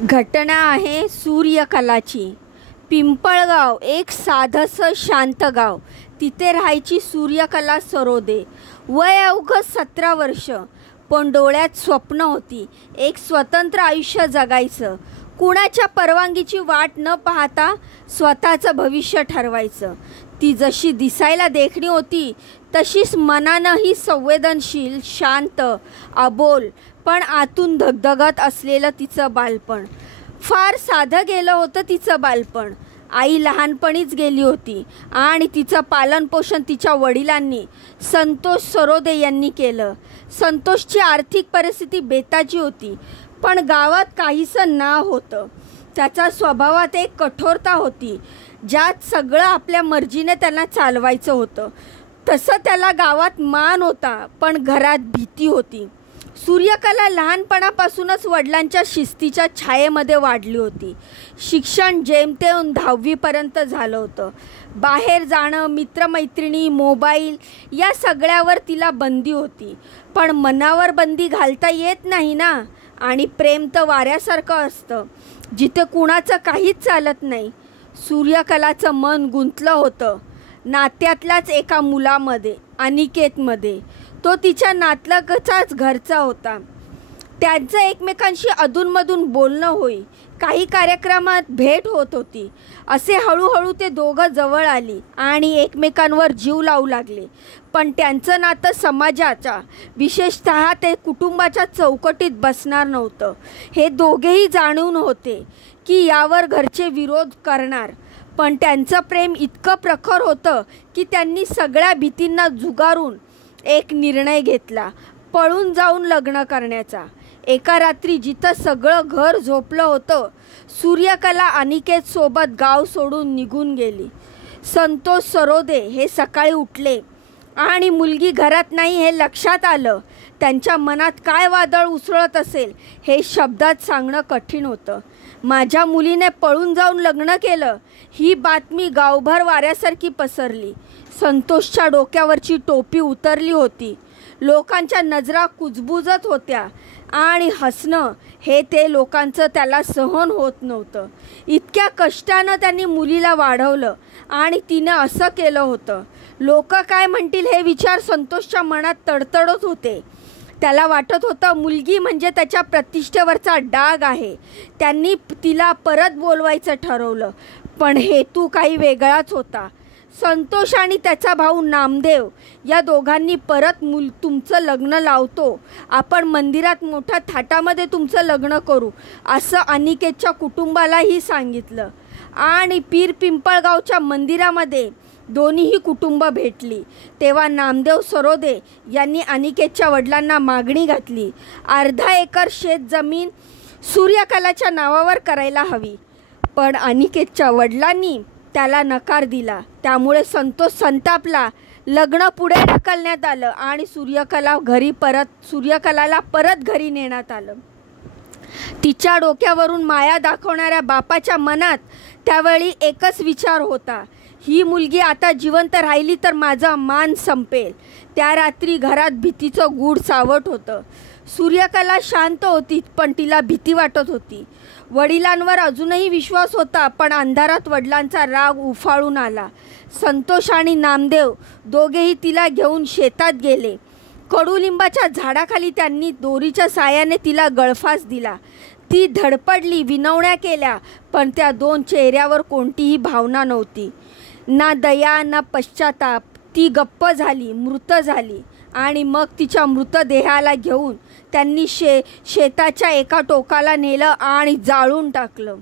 घटना आहे सूर्यकलाची। पिंपळगाव एक साधंसं शांत गाव। तिथे राहायची सूर्यकला सरोदे। वय अवघं 17 वर्ष, पण डोळ्यात स्वप्न होती। एक स्वतंत्र आयुष्य जगायचं, कुणाच्या परवानगीची वाट न पाहता स्वतःचं भविष्य ठरवायचं। ती जशी दिसायला देखणी होती तशीच मनानंही संवेदनशील, शांत, अबोल, पण आतून धगधगत असलेलं तिचं बालपण। फार साधं गेलं होतं तिचं बालपण। आई लहानपणीच गेली होती आणि तिचं पालनपोषण तिच्या वडिलांनी संतोष सरोदे यांनी केलं। संतोषची आर्थिक परिस्थिती बेताची होती, पण गावात काहीसं नाव होतं। त्याच्या स्वभावात एक कठोरता होती, ज्यात सगळं आपल्या मर्जीने त्यांना चालवायचं होतं। तसं त्याला गावात मान होता, पण घरात भीती होती। सूर्यकला लहानपणापासूनच वडिलांच्या शिस्तीच्या छायेमध्ये वाढली होती। शिक्षण जेमतेम 10वीपर्यंत झालं होतं। बाहेर जाणं, मित्रमैत्रिणी, मोबाईल या सगळ्यावर तिला बंदी होती, पण मनावर बंदी घालता येत नाही ना। आणि प्रेम तर वाऱ्यासारखं असतं, जिथे कुणाचं काहीच चालत नाही। सूर्यकलाचं मन गुंतलं होतं नात्यातल्याच एका मुलामध्ये, अनिकेतमध्ये। तो तिच्या नातलगाचाच घरचा होता। त्यांचं एकमेकांशी अधूनमधून बोलणं होई, काही कार्यक्रमात भेट होत होती। असे हळूहळू ते दोघं जवळ आली आणि एकमेकांवर जीव लावू लागले। पण त्यांचं नातं समाजाच्या, विशेषतः ते कुटुंबाच्या चौकटीत बसणार नव्हतं, हे दोघेही जाणून होते की यावर घरचे विरोध करणार। पण त्यांचं प्रेम इतकं प्रखर होतं की त्यांनी सगळ्या भीतींना झुगारून एक निर्णय घेतला, पळून जाऊन लग्न करण्याचा। एका रात्री जिथं सगळं घर झोपलं होतं, सूर्यकला अनिकेतसोबत गाव सोडून निघून गेली। संतोष सरोदे हे सकाळी उठले आणि मुलगी घरात नाही हे लक्षात आलं। त्यांच्या मनात काय वादळ उसळत असेल हे शब्दात सांगणं कठीण होतं। माझ्या मुलीने पळून जाऊन लग्न केलं, ही बातमी गावभर वाऱ्यासारखी पसरली। संतोषच्या डोक्यावरची टोपी उतरली होती, लोकांच्या नजरा कुजबुजत होत्या आणि हसणं हे ते लोकांचं त्याला सहन होत नव्हतं। इतक्या कष्टानं त्यांनी मुलीला वाढवलं आणि तिनं असं केलं होतं। लोक काय म्हणतील हे विचार संतोषच्या मनात तडतडत होते। त्याला वाटत होतं मुलगी म्हणजे त्याच्या प्रतिष्ठेवरचा डाग आहे। त्यांनी तिला परत बोलवायचं ठरवलं, पण हेतू काही वेगळाच होता। संतोष आणि त्याचा भाऊ नामदेव या दोघांनी परत तुमचं लग्न लावतो, आपण मंदिरात मोठ्या थाटामध्ये तुमचं लग्न करू, असं अनिकेतच्या कुटुंबालाही सांगितलं। आणि पीर पिंपळगावच्या मंदिरामध्ये दोन्हीही कुटुंब भेटली। तेव्हा नामदेव सरोदे यांनी अनिकेतच्या वडिलांना मागणी घातली, अर्धा एकर शेत जमीन सूर्यकलाच्या नावावर करायला हवी। पण अनिकेतच्या वडिलांनी त्याला नकार दिला। त्यामुळे संतोष संतापला। लग्न पुढे ढकलण्यात आलं आणि सूर्यकलाला परत घरी नेण्यात आलं। तिच्या डोक्यावरून माया दाखवणाऱ्या बापाच्या मनात त्यावेळी एकच विचार होता, ही मुलगी आता जिवंत राहिली तर माझा मान संपेल। त्या रात्री घरात भीतीचं गूढ सावट होतं। सूर्यकला शांत होती, पण तिला भीती वाटत होती। वडिलांवर अजूनही विश्वास होता, पण अंधारात वडिलांचा राग उफाळून आला। संतोष आणि नामदेव दोघेही तिला घेऊन शेतात गेले। कडुलिंबाच्या झाडाखाली त्यांनी दोरीच्या साहाय्याने तिला गळफास दिला। ती धडपडली, विनवण्या केल्या, पण त्या दोन चेहऱ्यावर कोणतीही भावना नव्हती, ना दया ना पश्चाताप। ती गप्प झाली, मृत झाली। आणि मग तिच्या मृतदेहाला घेऊन त्यांनी शेताच्या एका टोकाला नेलं आणि जाळून टाकलं।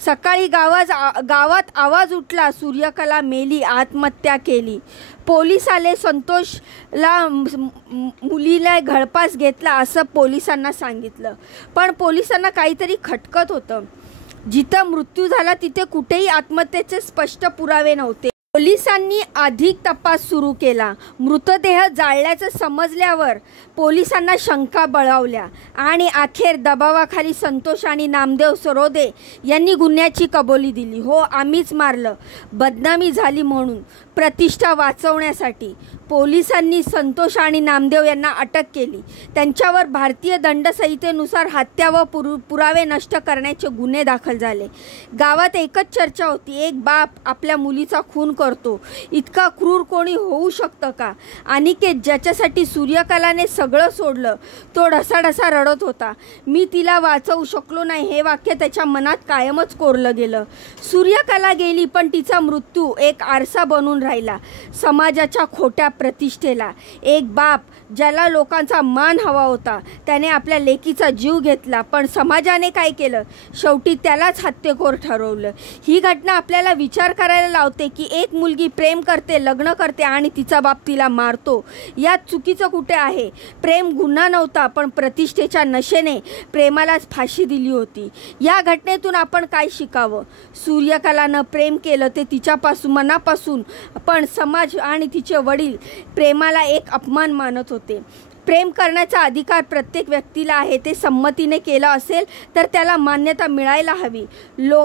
सकाळी गावात आवाज उठला, सूर्यकला मेली, आत्महत्या केली। पोलीस आले। संतोषला मुलीला गळफास घेतला असं पोलिसांना सांगितलं, पण पोलिसांना काहीतरी खटकत होतं। जिथं मृत्यू झाला तिथे कुठेही आत्महत्येचे स्पष्ट पुरावे नव्हते। पोलिसांनी अधिक तपास सुरू केला। मृतदेह जाळल्याचं समजल्यावर पोलिसांना शंका बळावल्या आणि अखेर दबावाखाली संतोष आणि नामदेव सरोदे यांनी गुन्ह्याची कबुली दिली। हो, आम्हीच मारलं, बदनामी झाली म्हणून, प्रतिष्ठा वाचवण्यासाठी। पोलिसांनी संतोष आणि नामदेव यांना अटक केली. त्यांच्यावर भारतीय दंडसंहितेनुसार हत्या व पुरावे नष्ट करण्याचे गुन्हे दाखल झाले. गावात एकच चर्चा होती, एक बाप आपल्या मुलीचा खून करतो. इतका क्रूर कोणी होऊ शकतं का? अनिकेत, ज्याच्यासाठी सूर्यकलाने सगळं सोडलं, तो ढसाढसा रडत होता. मी तिला वाचवू शकलो नाही हे वाक्य त्याच्या मनात कायमच कोरलं गेलं. सूर्यकला गेली, पण तिचा मृत्यू एक आरसा बनून राहिला समाजाच्या खोट्या प्रतिष्ठेला. एक बाप ज्याला लोकांचा मान हवा होता, त्याने आपल्या लेकीचा जीव घेतला, पण समाजाने काय केलं? शेवटी त्यालाच हत्येखोर ठरवलं. ही घटना आपल्याला विचार करायला लावते की एक मुलगी प्रेम करते, लग्न करते आणि तिचा बाप तिला मारतो. यात चुकीचं कुठे आहे? प्रेम गुन्हा नव्हता, पण प्रतिष्ठेच्या नशेने प्रेमालाच फाशी दिली होती. या घटनेतून आपण काय शिकावं? सूर्यकलानं प्रेम केलं ते तिच्यापासून मनापासून, पण समाज आणि तिचे वडील प्रेमाला एक अपमान मानत होते. प्रेम करण्याचा अधिकार प्रत्येक व्यक्तीला आहे. ते संमतीने केलं असेल तर त्याला मान्यता मिळायला हवी.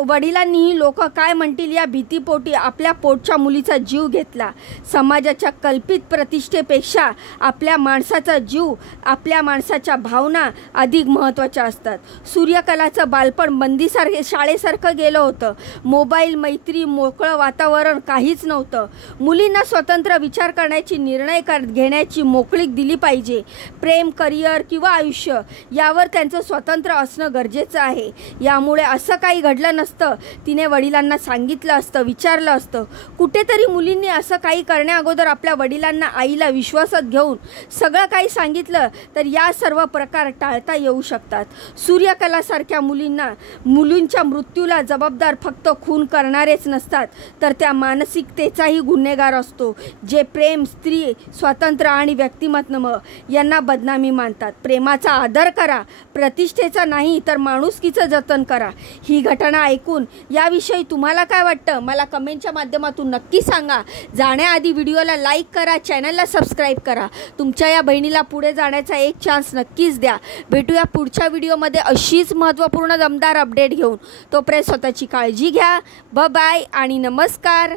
वडिलांनीही लोक काय म्हणतील या भीतीपोटी आपल्या पोटच्या मुलीचा जीव घेतला. समाजाच्या कल्पित प्रतिष्ठेपेक्षा आपल्या माणसाचा जीव, आपल्या माणसाच्या भावना अधिक महत्त्वाच्या असतात. सूर्यकलाचं बालपण बंदीसारखे शाळेसारखं गेलं होतं. मोबाईल, मैत्री, मोकळं वातावरण काहीच नव्हतं. मुलींना स्वतंत्र विचार करण्याची, निर्णय घेण्याची मोकळीक दिली पाहिजे. प्रेम, करिअर किंवा आयुष्य यावर त्यांचं स्वतंत्र असणं गरजेचं आहे. यामुळे असं काही घडलं नसतं. तिने वडिलांना सांगितलं असतं, विचारलं असतं. कुठेतरी मुलींनी असं काही करण्याअगोदर आपल्या वडिलांना, आईला विश्वासात घेऊन सगळं काही सांगितलं तर या सर्व प्रकार टाळता येऊ शकतात. सूर्यकलासारख्या मुलींच्या मृत्यूला जबाबदार फक्त खून करणारेच नसतात, तर त्या मानसिकतेचाही गुन्हेगार असतो, जे प्रेम, स्त्री, स्वातंत्र्य आणि व्यक्तिमत्व यांना बदनामी मानतात. प्रेमाचा आदर करा, प्रतिष्ठेचा नाही तर माणुसकीचं जतन करा. ही घटना ऐकून याविषयी तुम्हाला काय वाटतं मला कमेंटच्या माध्यमातून नक्की सांगा. जाण्याआधी व्हिडिओला लाईक करा, चॅनलला सबस्क्राईब करा. तुमच्या या बहिणीला पुढे जाण्याचा एक चान्स नक्कीच द्या. भेटूया पुढच्या व्हिडिओमध्ये अशीच महत्त्वपूर्ण दमदार अपडेट घेऊन. तोपर्यंत स्वतःची काळजी घ्या. बाय आणि नमस्कार.